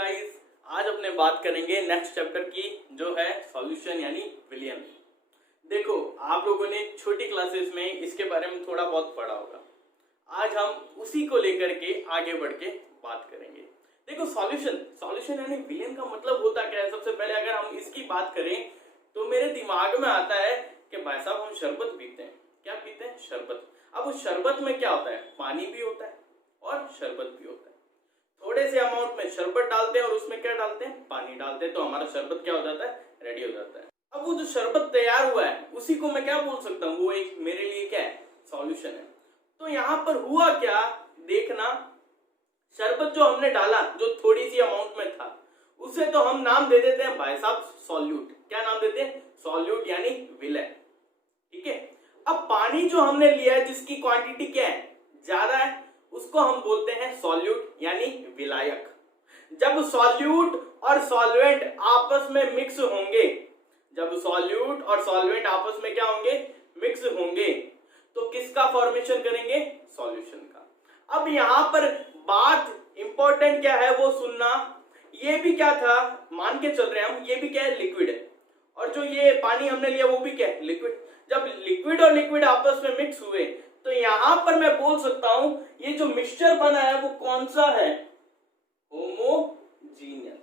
Guys, आज अपने बात करेंगे नेक्स्ट चैप्टर की जो है सॉल्यूशन यानी विलियम। देखो, आप लोगों ने छोटी क्लासेस में इसके बारे में थोड़ा बहुत पढ़ा होगा। आज हम उसी को लेकर के आगे बढ़ के बात करेंगे। देखो, सॉल्यूशन यानी विलियम का मतलब होता क्या है। सबसे पहले अगर हम इसकी बात करें तो मेरे दिमाग में आता है कि भाई साहब हम शरबत पीते हैं। क्या पीते हैं? शरबत। अब उस शरबत में क्या होता है? पानी भी होता है और शरबत भी होता है। थोड़े से अमाउंट में शरबत डालते हैं और उसमें क्या डालते हैं? पानी डालते हैं, तो हमारा शरबत क्या हो जाता है? रेडी हो जाता है। अब वो जो शरबत तैयार हुआ है उसी को मैं क्या बोल सकता हूँ? वो एक मेरे लिए क्या है? सॉल्यूशन है। तो यहाँ पर हुआ क्या, देखना, शरबत जो हमने डाला जो थोड़ी सी अमाउंट में था उसे तो हम नाम दे देते हैं भाई साहब सॉल्यूट। क्या नाम देते हैं? सॉल्यूट यानी विलय। ठीक है। अब पानी जो हमने लिया है जिसकी क्वांटिटी क्या है? ज्यादा है, उसको हम बोलते हैं सॉल्यूट यानी विलायक। जब सॉल्यूट और सॉल्वेंट आपस में मिक्स होंगे, जब सॉल्यूट और सॉल्वेंट आपस में क्या होंगे? मिक्स होंगे, तो किसका फॉर्मेशन करेंगे? सॉल्यूशन का। अब यहां पर बात इंपॉर्टेंट क्या है वो सुनना। ये भी क्या था? मान के चल रहे हैं हम, ये भी क्या है? लिक्विड है। और जो ये पानी हमने लिया वो भी क्या है? लिक्विड। जब लिक्विड और लिक्विड आपस में मिक्स हुए तो यहां पर मैं बोल सकता हूं ये जो मिक्सचर बना है वो कौन सा है? होमोजीनियस।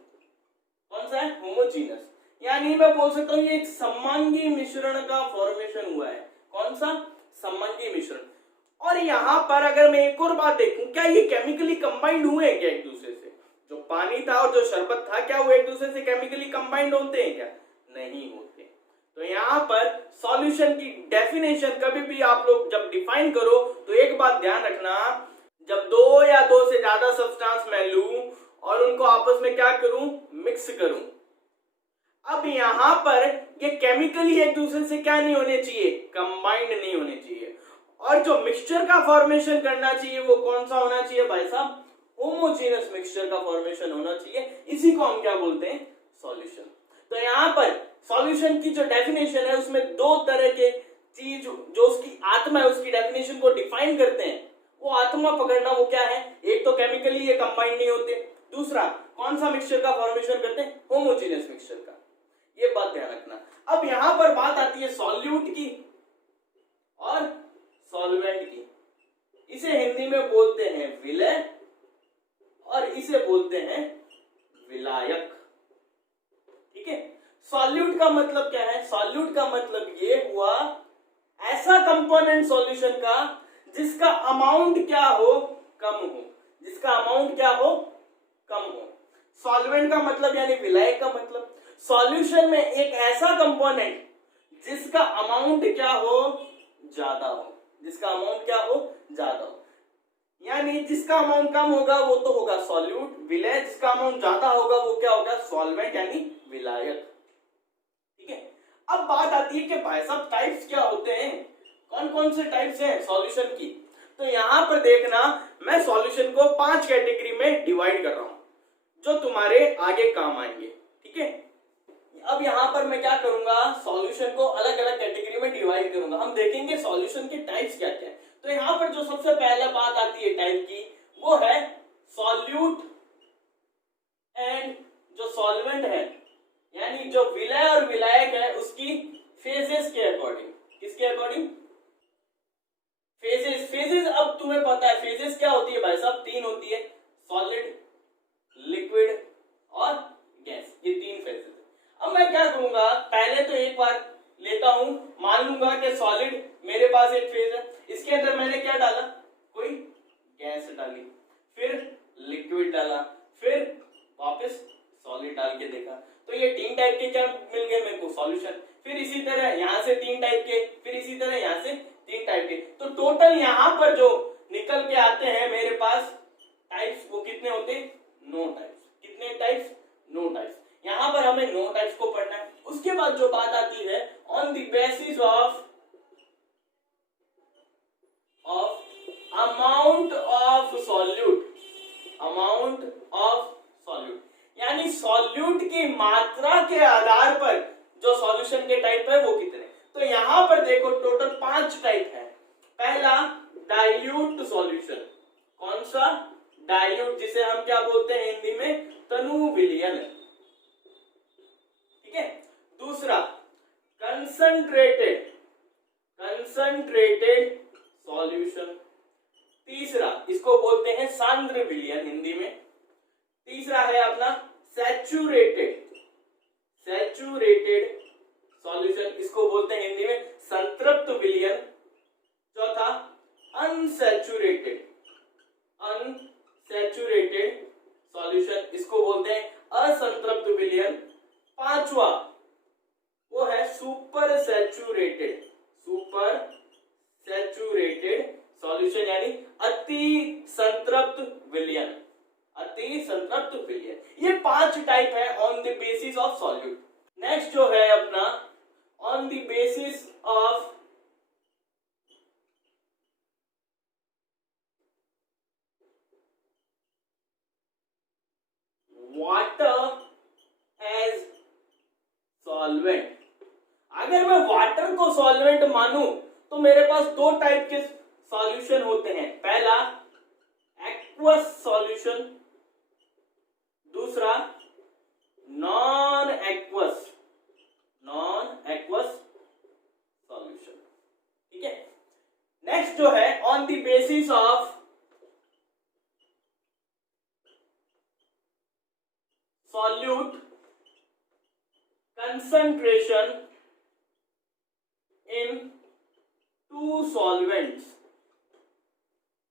कौन सा है? होमोजीनियस। यानी मैं बोल सकता हूं ये एक समंगी मिश्रण का फॉर्मेशन हुआ है। कौन सा? समंगी मिश्रण। और यहां पर अगर मैं एक और बात देखूं, क्या ये केमिकली कंबाइंड हुए हैं क्या एक दूसरे से? जो पानी था और जो शरबत था, क्या वो एक दूसरे से केमिकली कंबाइंड होते हैं क्या? नहीं होते। तो यहाँ पर सॉल्यूशन की डेफिनेशन कभी भी आप लोग जब डिफाइन करो तो एक बात ध्यान रखना, जब दो या दो से ज्यादा सब्सटेंस मैं लूं और उनको आपस में क्या करूं? मिक्स करूं। अब यहां पर ये केमिकली एक दूसरे से क्या नहीं होने चाहिए? कंबाइंड नहीं होने चाहिए। और जो मिक्सचर का फॉर्मेशन करना चाहिए वो कौन सा होना चाहिए भाई साहब? होमोजेनस मिक्सचर का फॉर्मेशन होना चाहिए। इसी को हम क्या बोलते हैं? सॉल्यूशन। तो यहां पर सॉल्यूशन की जो डेफिनेशन है उसमें दो तरह के चीज जो उसकी आत्मा है उसकी डेफिनेशन को डिफाइन करते हैं। वो आत्मा पकड़ना, वो क्या है? एक तो केमिकली ये कंबाइंड नहीं होते, दूसरा कौन सा मिक्सचर का फॉर्मेशन करते हैं? होमोजेनियस मिक्सचर का। ये बात ध्यान रखना। अब यहां पर बात आती है सॉल्यूट की और सॉल्वेंट की। इसे हिंदी में बोलते हैं विलय और इसे बोलते हैं विलायक। ठीक है। सॉल्यूट का मतलब क्या है? सॉल्यूट का मतलब ये हुआ ऐसा कंपोनेंट सॉल्यूशन का जिसका अमाउंट क्या हो? कम हो। जिसका अमाउंट क्या हो? कम हो। सॉल्वेंट का मतलब यानी विलायक का मतलब सॉल्यूशन में एक ऐसा कंपोनेंट जिसका अमाउंट क्या हो? ज्यादा हो। जिसका अमाउंट क्या हो? ज्यादा हो। यानी जिसका अमाउंट कम होगा वो तो होगा सॉल्यूट विलय, जिसका अमाउंट ज्यादा होगा वो क्या होगा? सॉल्वेंट यानी विलायक। ठीक है। अब बात आती है कि भाई साहब टाइप्स क्या होते हैं? कौन कौन से टाइप्स हैं सॉल्यूशन की? तो यहां पर देखना, मैं सॉल्यूशन को 5 कैटेगरी में डिवाइड कर रहा हूं जो तुम्हारे आगे काम आएंगे। ठीक है। अब यहां पर मैं क्या करूंगा? सॉल्यूशन को अलग अलग कैटेगरी में डिवाइड करूंगा। हम देखेंगे सॉल्यूशन के टाइप्स क्या क्या है। तो यहां पर जो सबसे पहले बात आती है टाइप की वो है सॉल्यूट एंड जो सॉल्वेंट है यानी जो विलय और विलायक है उसकी फेजेस के अकॉर्डिंग। किसके अकॉर्डिंग? फेजेस अब तुम्हें पता है फेजेस क्या होती है भाई साहब? 3 होती है, सॉलिड, लिक्विड और गैस। ये 3 फेजेस है। अब मैं क्या करूंगा, पहले तो एक बार लेता हूं, मान लूंगा कि सॉलिड मेरे पास एक फेज है, इसके अंदर मैंने क्या डाला? कोई गैस डाली, फिर लिक्विड डाला, फिर वापस सॉलिड डाल के देखा, तो ये 3 टाइप के क्या मिल गए मेरे को? सॉल्यूशन। फिर इसी तरह यहां से 3 टाइप के, फिर इसी तरह यहां से 3 टाइप के, तो टोटल यहां पर जो निकल के आते हैं मेरे पास टाइप्स वो कितने होते हैं? 9 टाइप्स। कितने टाइप्स? 9 टाइप्स। यहां पर हमें 9 टाइप्स को पढ़ना है। उसके बाद जो बात आती है on the basis of amount of solute. Amount of solute यानी सॉल्यूट की मात्रा के आधार पर जो सॉल्यूशन के टाइप है वो कितने। तो यहां पर देखो टोटल 5 टाइप है। पहला डाइल्यूट सॉल्यूशन। कौन सा? डाइल्यूट, जिसे हम क्या बोलते हैं हिंदी में? तन परमाणु विलयन, ठीक है। दूसरा कंसंट्रेटेड सॉल्यूशन। तीसरा इसको बोलते हैं सांद्र विलयन हिंदी में। तीसरा है अपना सैचुरेटेड सॉल्यूशन, इसको बोलते हैं हिंदी में संतृप्त विलयन। चौथा अनसैचुरेटेड सॉल्यूशन, इसको बोलते हैं असंतृप्त विलयन। पांचवा वो है सुपर सैचुरेटेड सॉल्यूशन, यानी अति संतृप्त विलयन। ये 5 टाइप है on the basis of solute. Next जो है अपना on the basis of water as solvent. अगर मैं वाटर को सॉल्वेंट मानूं तो मेरे पास 2 टाइप के सॉल्यूशन होते हैं। पहला एक्वस सॉल्यूशन, दूसरा नॉन एक्वस सॉल्यूशन, ठीक है। नेक्स्ट जो है on the basis of solute concentration in 2 solvents.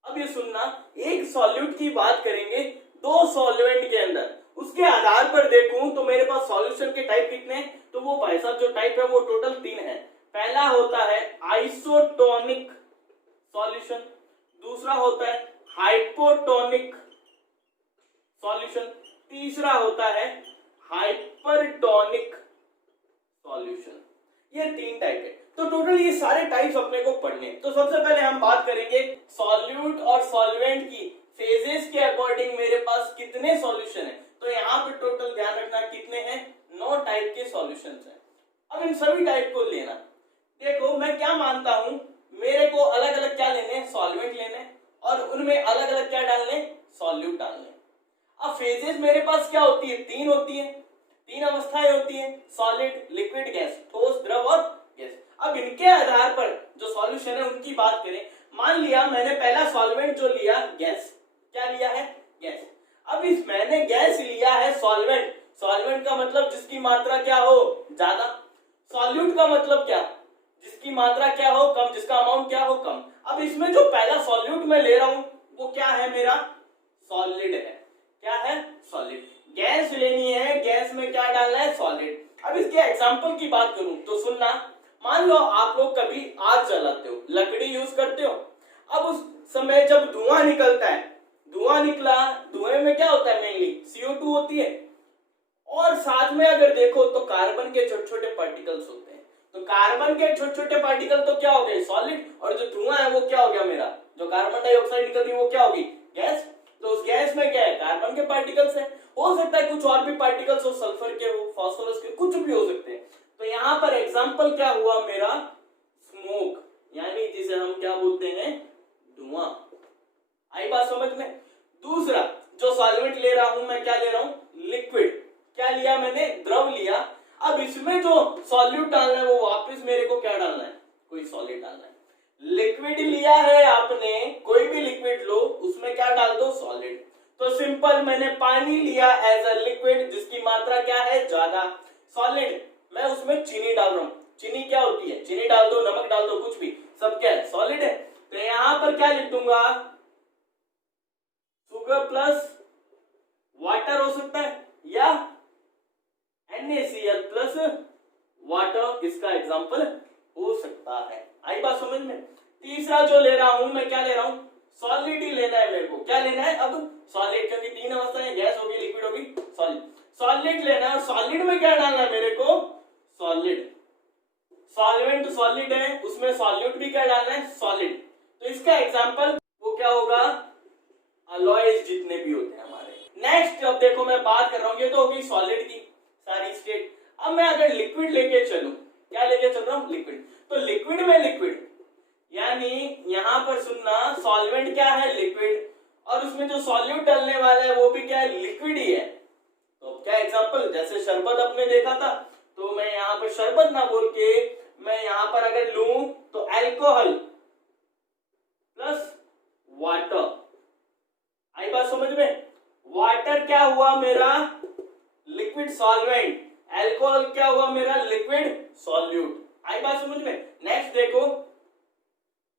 अब ये सुनना, एक सॉल्यूट की बात करेंगे 2 सॉल्वेंट के अंदर, उसके आधार पर देखूं तो मेरे पास सॉल्यूशन के टाइप कितने हैं, तो वो भाई साहब जो टाइप है वो टोटल 3 है। पहला होता है आइसोटोनिक सॉल्यूशन, दूसरा होता है हाइपोटोनिक सॉल्यूशन, तीसरा होता है हाइपरटोनिक सॉल्यूशन। ये 3 टाइप है। तो टोटल ये सारे टाइप्स अपने को पढ़ने। तो सबसे पहले हम बात करेंगे सॉल्यूट और सॉल्वेंट की फेजेस के अकॉर्डिंग मेरे पास कितने सॉल्यूशन है। तो यहाँ पे टोटल ध्यान रखना कितने हैं, 9 टाइप के सॉल्यूशंस हैं। अब इन सभी टाइप को लेना, देखो मैं क्या मानता हूं, मेरे को अलग अलग क्या लेने हैं, सॉल्वेंट लेने, और उनमें अलग अलग क्या डालने, सॉल्यूट डालने। अब फेजेस मेरे पास क्या होती है, 3 होती है, 3 अवस्थाएं होती है, सॉलिड, लिक्विड, गैस, ठोस, द्रव और गैस। अब इनके आधार पर जो सॉल्यूशन है उनकी बात करें। मान लिया मैंने पहला सॉल्वेंट जो लिया गैस, क्या लिया है, गैस। अब इस मैंने गैस लिया है सॉल्वेंट, सॉल्वेंट का मतलब जिसकी मात्रा क्या हो, ज्यादा। सॉल्यूट का मतलब क्या, जिसकी मात्रा क्या हो, कम, जिसका अमाउंट क्या हो, कम। अब इसमें जो पहला सॉल्यूट मैं ले रहा हूं वो क्या है, मेरा सॉलिड है। क्या है, सॉलिड। गैस लेनी है, गैस में क्या डालना है, सॉलिड। अब इसके एग्जांपल की बात करूं तो सुनना, मान लो आप लोग कभी आग जलाते हो, लकड़ी यूज करते हो। अब उस समय जब धुआं निकलता है, धुआं निकला, धुएं में क्या होता है, मेनली CO2 होती है, और साथ में अगर देखो तो कार्बन के छोटे छोटे पार्टिकल्स होते हैं। तो कार्बन के छोटे छोटे पार्टिकल तो क्या हो गए, सॉलिड, और जो धुआं है वो क्या हो गया, मेरा जो कार्बन डाइऑक्साइड निकल रही है वो क्या होगी, गैस। तो उस गैस में क्या है, कार्बन के पार्टिकल्स है, हो सकता है कुछ और भी पार्टिकल्स हो, सल्फर के हो, फास्फोरस के, कुछ भी हो सकते हैं। तो यहाँ पर एग्जाम्पल क्या हुआ मेरा, स्मोक, यानी जिसे हम क्या बोलते हैं, धुआं। आई बात समझ में। दूसरा जो सॉल्वेंट ले रहा हूं मैं, क्या ले रहा हूं, लिक्विड। क्या लिया मैंने, द्रव लिया। अब इसमें जो सॉल्यूट डालना है वो वापस मेरे को क्या डालना है, कोई सॉलिड डालना है। लिक्विड लिया है आपने, कोई भी लिक्विड लो, उसमें क्या डाल दो, सॉलिड। तो सिंपल, मैंने पानी लिया एज अ लिक्विड जिसकी मात्रा क्या है, ज्यादा। सॉलिड, मैं उसमें चीनी डाल रहा हूं, चीनी क्या होती है, चीनी डाल दो, नमक डाल दो, कुछ भी, सब क्या है, सॉलिड है। तो यहां पर क्या लिख दूंगा, शुगर प्लस वाटर हो सकता है, या NaCl प्लस वाटर, इसका एग्जांपल हो सकता है। आई बात समझ में। तीसरा जो ले रहा हूं मैं, क्या ले रहा हूं, सॉलिड ही लेना है मेरे को। क्या लेना है, अब सॉलिड, क्योंकि 3 अवस्थाएं, गैस होगी, लिक्विड होगी, सॉलिड। सॉलिड लेना है, सॉलिड में क्या डालना है मेरे को, सॉलिड। सॉल्वेंट सॉलिड है, उसमें सॉल्यूट भी क्या डालना है, सॉलिड। तो इसका एग्जांपल वो क्या होगा, अलॉयज जितने भी होते हैं हमारे। नेक्स्ट अब देखो मैं बात कर रहा हूं, ये तो होगी सॉलिड की सारी स्टेट। अब मैं अगर लिक्विड लेके चलूं, क्या लेके चल रहा हूं, लिक्विड। तो लिक्विड में लिक्विड, यानी यहां पर सुनना, सॉल्वेंट क्या है, लिक्विड, और उसमें जो सॉल्यूट डालने वाला है वो भी क्या है, लिक्विड ही है। एग्जांपल, जैसे शरबत आपने देखा था, तो मैं यहाँ पर शरबत ना बोल के मैं यहाँ पर अगर लूं तो अल्कोहल प्लस वाटर। आई बात समझ में? वाटर क्या हुआ मेरा? Liquid solvent. अल्कोहल क्या हुआ मेरा? Liquid solute. आई बात समझ में? नेक्स्ट देखो,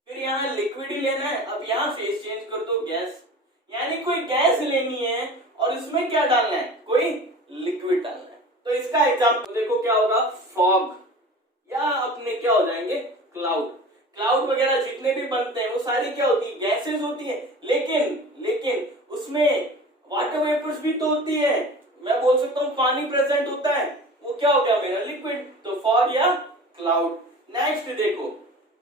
फिर यहाँ लिक्विड ही लेना है। अब यहाँ फेस चेंज कर दो, गैस, यानी कोई गैस लेनी है और इसमें क्या डालना है? कोई लिक्विड डालना है। तो इसका एग्जांपल देखो क्या होगा? फॉग, या अपने क्या हो जाएंगे? क्लाउड। क्लाउड वगैरह जितने भी बनते हैं वो सारी क्या होती है? गैसेस होती है। लेकिन उसमें वाटर वेपर्स भी तो होती है। मैं बोल सकता हूँ पानी प्रेजेंट होता है, वो क्या हो गया मेरा? लिक्विड। तो फॉग या क्लाउड। नेक्स्ट देखो,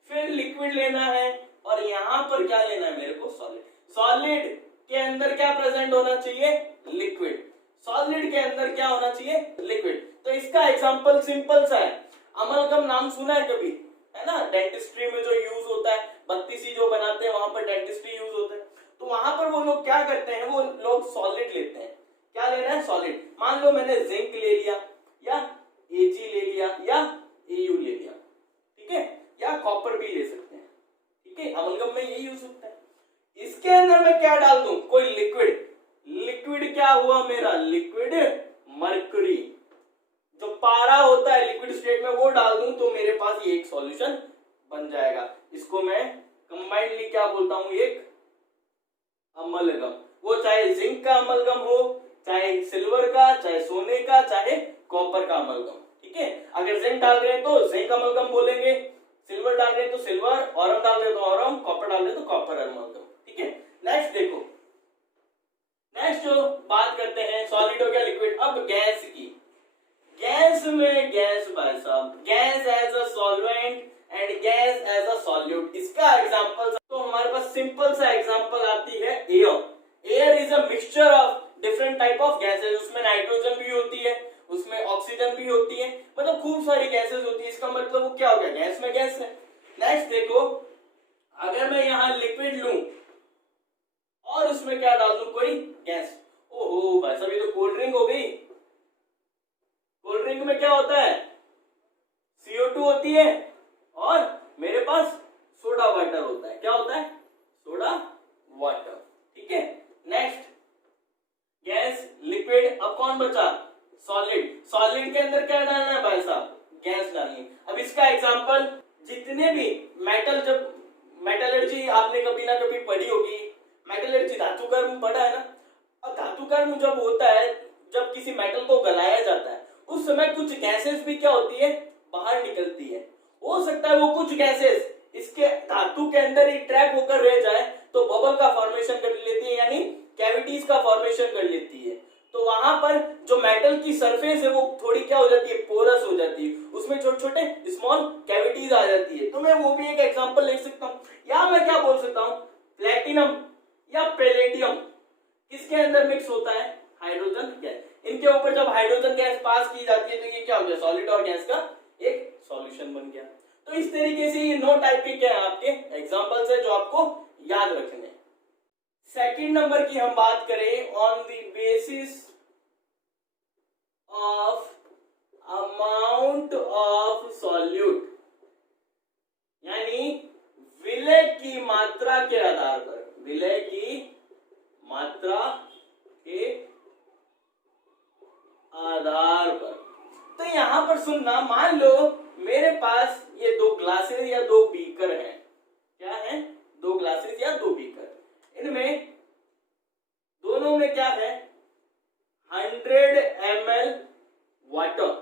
फिर लिक्विड लेना है और यहां पर क्या लेना है मेरे को? सॉलिड। सॉलिड के अंदर क्या प्रेजेंट होना चाहिए? लिक्विड। सॉलिड के अंदर क्या होना चाहिए? लिक्विड। तो इसका एग्जांपल सिंपल सा है। अमलगम नाम सुना है कभी? है ना, डेंटिस्ट्री में जो यूज होता है, 32 जो बनाते हैं वहां पर डेंटिस्ट्री यूज होता है। तो वहां पर वो लोग क्या करते हैं? वो लोग सॉलिड लेते हैं। क्या लेना है? सॉलिड। मान लो मैंने जिंक ले लिया, या एजी ले लिया, या एयू ले लिया, ठीक है, या कॉपर भी ले सकते हैं, ठीक है, अमलगम में यही यूज होता है। इसके अंदर मैं क्या डाल दूं? कोई लिक्विड। लिक्विड क्या हुआ मेरा? Liquid mercury. जो पारा होता है लिक्विड स्टेट में वो डाल दूं तो मेरे पास ये एक सॉल्यूशन बन जाएगा। इसको मैं कंबाइंडली क्या बोलता हूं? एक अमलगम। वो चाहे जिंक का अमलगम हो, चाहे सिल्वर का, चाहे सोने का, चाहे कॉपर का अमलगम, ठीक है। अगर जिंक डाल रहे हैं तो जिंक अमलगम बोलेंगे, सिल्वर डाल रहे हैं तो सिल्वर, ऑरम डाल रहे हैं तो ऑरम, कॉपर डाल रहे हैं तो कॉपर अमलगम, ठीक है। नेक्स्ट देखो, नेक्स्ट जो बात करते हैं, सॉलिड हो गया, लिक्विड। अब गैस की। गैस में गैस भाई साहब, gas as a solvent and gas as a solute. इसका एग्जांपल तो हमारे पास सिंपल सा एग्जांपल आती है air. Air is a mixture of different type of gases. उसमें नाइट्रोजन भी होती है, उसमें ऑक्सीजन भी होती है, मतलब खूब सारी गैसेस होती है। इसका मतलब वो क्या हो गया? गैस में गैस है। नेक्स्ट देखो, अगर मैं यहाँ लिक्विड लूं और उसमें क्या डाल दूं? कोई गैस। ओहो भाई साहब, ये तो कोल्ड ड्रिंक हो गई। कोल्ड ड्रिंक में क्या होता है? CO2 होती है और मेरे पास सोडा वाटर होता है। क्या होता है? सोडा वाटर, ठीक है। नेक्स्ट, गैस, लिक्विड, अब कौन बचा? सॉलिड। सॉलिड के अंदर क्या डालना है भाई साहब? गैस डालनी है। अब इसका एग्जांपल, जितने भी मेटल, जब मेटलर्जी आपने कभी ना कभी पढ़ी होगी, मेटलर्जी धातु कर्म पढ़ा है ना। अब धातु कर्म जब होता है, जब किसी मेटल को गलाया जाता है, उस समय कुछ गैसेस भी क्या होती है? बाहर निकलती है। हो सकता है वो कुछ गैसेस इसके धातु के अंदर ही ट्रैप होकर रह जाए तो बबल का फॉर्मेशन कर लेती है, यानी कैविटीज का फॉर्मेशन कर लेती है। तो वहां पर जो मेटल की सरफेस है वो थोड़ी क्या हो जाती है? पोरस हो जाती है, उसमें छोटे छोटे स्मॉल कैविटीज आ जाती है। तो मैं वो भी एक एग्जांपल ले सकता हूँ। या मैं क्या बोल सकता हूँ? प्लेटिनम या पैलेडियम किसके अंदर मिक्स होता है? Hydrogen gas. इनके ऊपर जब हाइड्रोजन गैस पास की जाती है तो ये क्या हो गया? सॉलिड और गैस का एक सॉल्यूशन बन गया। तो इस तरीके से ये 9 टाइप के क्या है आपके एग्जांपल्स है जो आपको याद रखने। सेकंड नंबर की हम बात करें, on the basis of amount of solute, यानी विलय की मात्रा के आधार पर, विलय की मात्रा के आधार पर। तो यहां पर सुनना, मान लो मेरे पास ये 2 ग्लासेस या 2 बीकर हैं। क्या है? 2 ग्लासेस या 2 बीकर। इनमें दोनों में क्या है? 100 ml वाटर।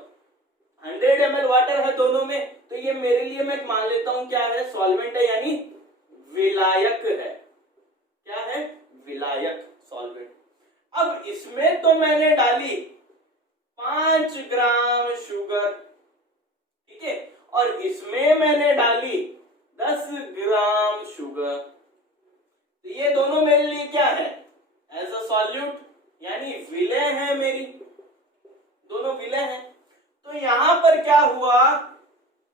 100 ml वाटर है दोनों में। तो ये मेरे लिए मैं मान लेता हूं क्या है? सॉल्वेंट है, यानी विलायक है। क्या है? विलायक, सॉल्वेंट। अब इसमें तो मैंने डाली 5 ग्राम शुगर, ठीक है, और इसमें मैंने डाली 10 ग्राम शुगर। तो ये दोनों मेरे लिए क्या है? एज अ सॉल्यूट, यानी विलय है मेरी, दोनों विलय है। तो यहां पर क्या हुआ?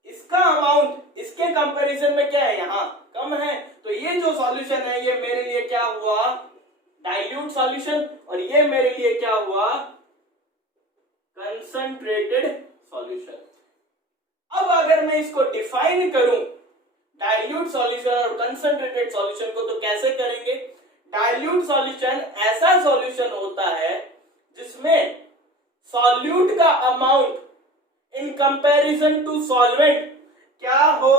इसका अमाउंट इसके कंपैरिजन में क्या है? यहां कम है। तो ये जो सॉल्यूशन है ये मेरे लिए क्या हुआ? Dilute solution. और ये मेरे लिए क्या हुआ? Concentrated solution. अब अगर मैं इसको डिफाइन करूं डाइल्यूट सॉल्यूशन और कंसंट्रेटेड सॉल्यूशन को, तो कैसे करेंगे? डाइल्यूट सॉल्यूशन ऐसा सॉल्यूशन होता है जिसमें सॉल्यूट का amount in comparison to solvent क्या हो?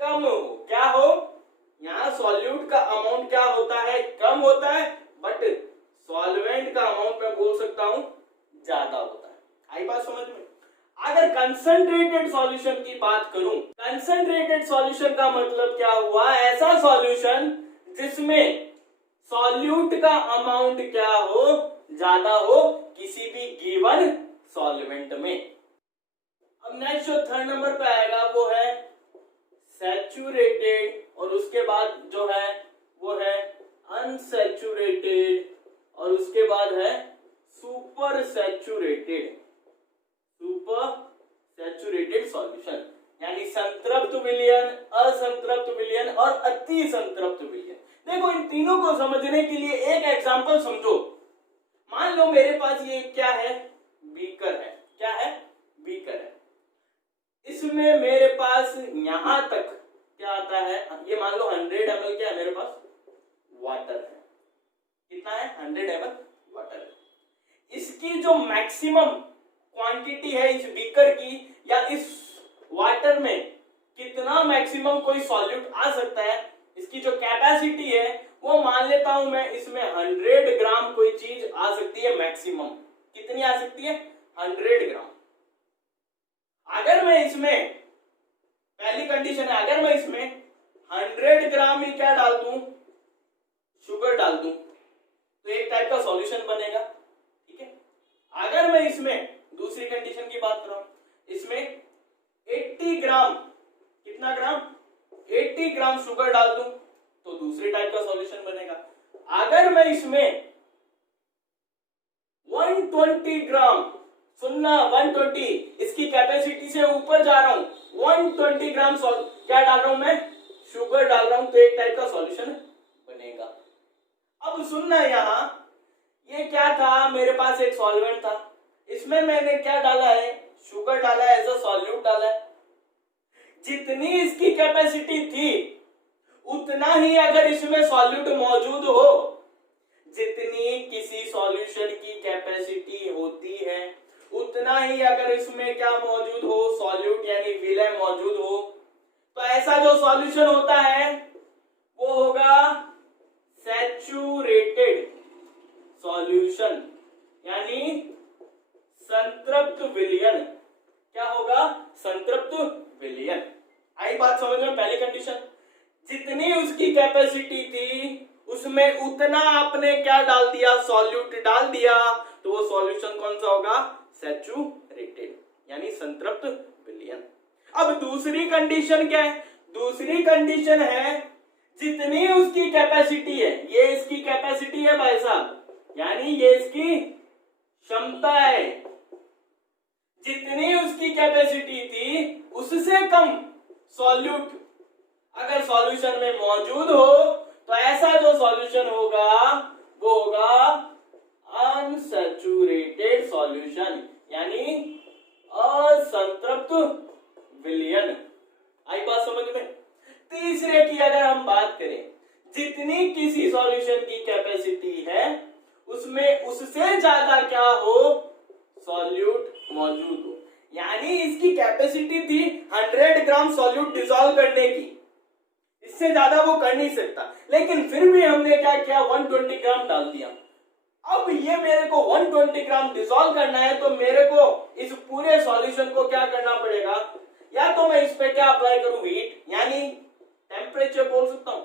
कम हो। क्या हो? यहां सॉल्यूट का अमाउंट क्या होता है? कम होता है, बट सॉल्वेंट का अमाउंट मैं बोल सकता हूं ज्यादा होता है। आई बात समझ में? अगर कंसंट्रेटेड सॉल्यूशन की बात करूं, कंसंट्रेटेड सॉल्यूशन का मतलब क्या हुआ? ऐसा सॉल्यूशन जिसमें सॉल्यूट का अमाउंट क्या हो? ज्यादा हो किसी भी गिवन सॉल्वेंट में। अब नेक्स्ट जो थर्ड नंबर पे आएगा वो है सैचुरेटेड, और उसके बाद जो है वो है अनसैचुरेटेड, और उसके बाद है super saturated. Super saturated solution यानी संतृप्त विलयन, असंतृप्त विलयन और अति संतृप्त विलयन। देखो इन तीनों को समझने के लिए एक एग्जांपल समझो। मान लो मेरे पास ये क्या है? बीकर है। क्या है? बीकर है। इसमें मेरे पास यहां तक क्या आता है? ये मान लो 100 ml क्या है मेरे पास? वाटर है। कितना है? 100 ml वाटर है। इसकी जो मैक्सिमम क्वांटिटी है इस बीकर की, या इस वाटर में कितना मैक्सिमम कोई सॉल्यूट आ सकता है, इसकी जो कैपेसिटी है वो मान लेता हूं मैं, इसमें 100 ग्राम कोई चीज आ सकती है मैक्सिमम। कितनी आ सकती है? 100 ग्राम। अगर मैं इसमें, पहली कंडीशन है, अगर मैं इसमें 100 ग्राम ही क्या डाल दूं? शुगर डाल दूं, तो एक टाइप का सॉल्यूशन बनेगा। ठीक है। अगर मैं इसमें दूसरी कंडीशन की बात कर रहा हूं, इसमें 80 ग्राम, कितना ग्राम? 80 ग्राम शुगर डाल दूं, तो दूसरे टाइप का सॉल्यूशन बनेगा। अगर मैं इसमें 120 ग्राम, सुनना 120, इसकी कैपेसिटी से ऊपर जा रहा हूं, 120 ग्राम क्या डाल रहा हूं मैं? शुगर डाल रहा हूं, तो एक टाइप का सॉल्यूशन बनेगा। अब सुनना, यहां ये क्या था? मेरे पास एक सॉल्वेंट था, इसमें मैंने क्या डाला है? शुगर डाला है, एज अ सॉल्यूट डाला है। जितनी इसकी कैपेसिटी थी उतना ही अगर इसमें सॉल्यूट मौजूद हो, जितनी किसी सॉल्यूशन की कैपेसिटी होती है उतना ही अगर इसमें क्या मौजूद हो? सॉल्यूट यानी विलय मौजूद हो, तो ऐसा जो सॉल्यूशन होता है वो होगा सैचुरेटेड सॉल्यूशन यानी संतृप्त विलयन। क्या होगा? संतृप्त विलयन। आई बात समझ में? पहली कंडीशन, जितनी उसकी कैपेसिटी थी उसमें उतना आपने क्या डाल दिया? सॉल्यूट डाल दिया, तो वो सॉल्यूशन कौन सा होगा? सैचुरेटेड यानी संतृप्त विलयन। अब दूसरी कंडीशन क्या है? दूसरी कंडीशन है जितनी उसकी कैपेसिटी है, ये इसकी कैपेसिटी है भाई साहब, यानी ये इसकी क्षमता है, जितनी उसकी कैपेसिटी थी उससे कम सॉल्यूट अगर सॉल्यूशन में मौजूद हो, तो ऐसा जो सॉल्यूशन होगा वो होगा अनसैचुरेटेड सॉल्यूशन यानी असंतृप्त विलयन। आई बात समझ में? तीसरे की अगर हम बात करें, जितनी किसी सॉल्यूशन की कैपेसिटी है उसमें उससे ज्यादा क्या हो? सॉल्यूट मौजूद हो, यानी इसकी कैपेसिटी थी 100 ग्राम सॉल्यूट डिसॉल्व करने की, इससे ज्यादा वो कर नहीं सकता, लेकिन फिर भी हमने क्या किया? 120 ग्राम डाल दिया। अब ये मेरे को 120 ग्राम डिसॉल्व करना है, तो मेरे को इस पूरे सॉल्यूशन को क्या करना पड़ेगा? या तो मैं इस पे क्या अप्लाई करूं? हीट यानी टेम्परेचर बोल सकता हूं,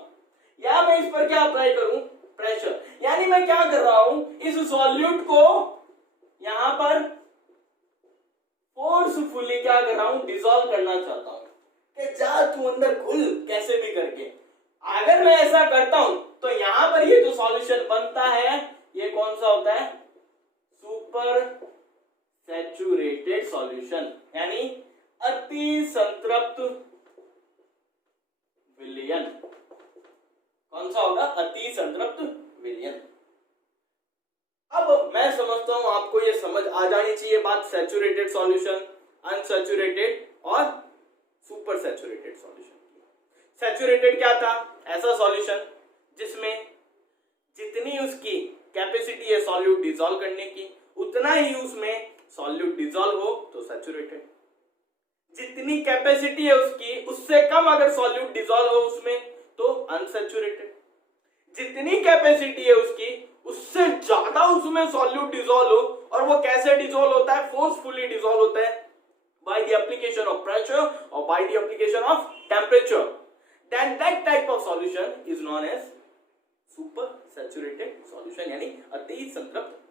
या मैं इस पर क्या अप्लाई करूं? प्रेशर। यानी मैं क्या कर रहा हूं? इस सॉल्यूट को यहां पर फोर्सफुली क्या कर रहा हूं? डिसॉल्व करना चाहता हूं कि जा तू अंदर घुल कैसे भी करके। अगर मैं ऐसा करता हूं तो यहां पर ये जो सॉल्यूशन बनता है ये कौन सा होता है? सुपर सैचुरेटेड सॉल्यूशन यानी अति संतृप्त विलयन। कौन सा होगा? अति संतृप्त विलयन। अब मैं समझता हूं आपको ये समझ आ जानी चाहिए बात, सैचुरेटेड सॉल्यूशन, अनसैचुरेटेड और सुपर सैचुरेटेड सॉल्यूशन की। सैचुरेटेड क्या था? ऐसा सॉल्यूशन जिसमें जितनी उसकी कैपेसिटी है सॉल्यूट डिसॉल्व करने की, उतना ही उसमें सॉल्यूट डिसॉल्व हो तो सैचुरेटेड। जितनी कैपेसिटी है उसकी उससे कम अगर सॉल्यूट डिसॉल्व हो उसमें तो अनसैचुरेटेड। जितनी कैपेसिटी है उसकी उससे ज्यादा उसमें सॉल्यूट डिसॉल्व हो, और वो कैसे डिसॉल्व होता है? फोर्सफुली डिसॉल्व होता है by the application of pressure और by the application of temperature, then that type of solution is known as super saturated solution, यानी अति संतृप्त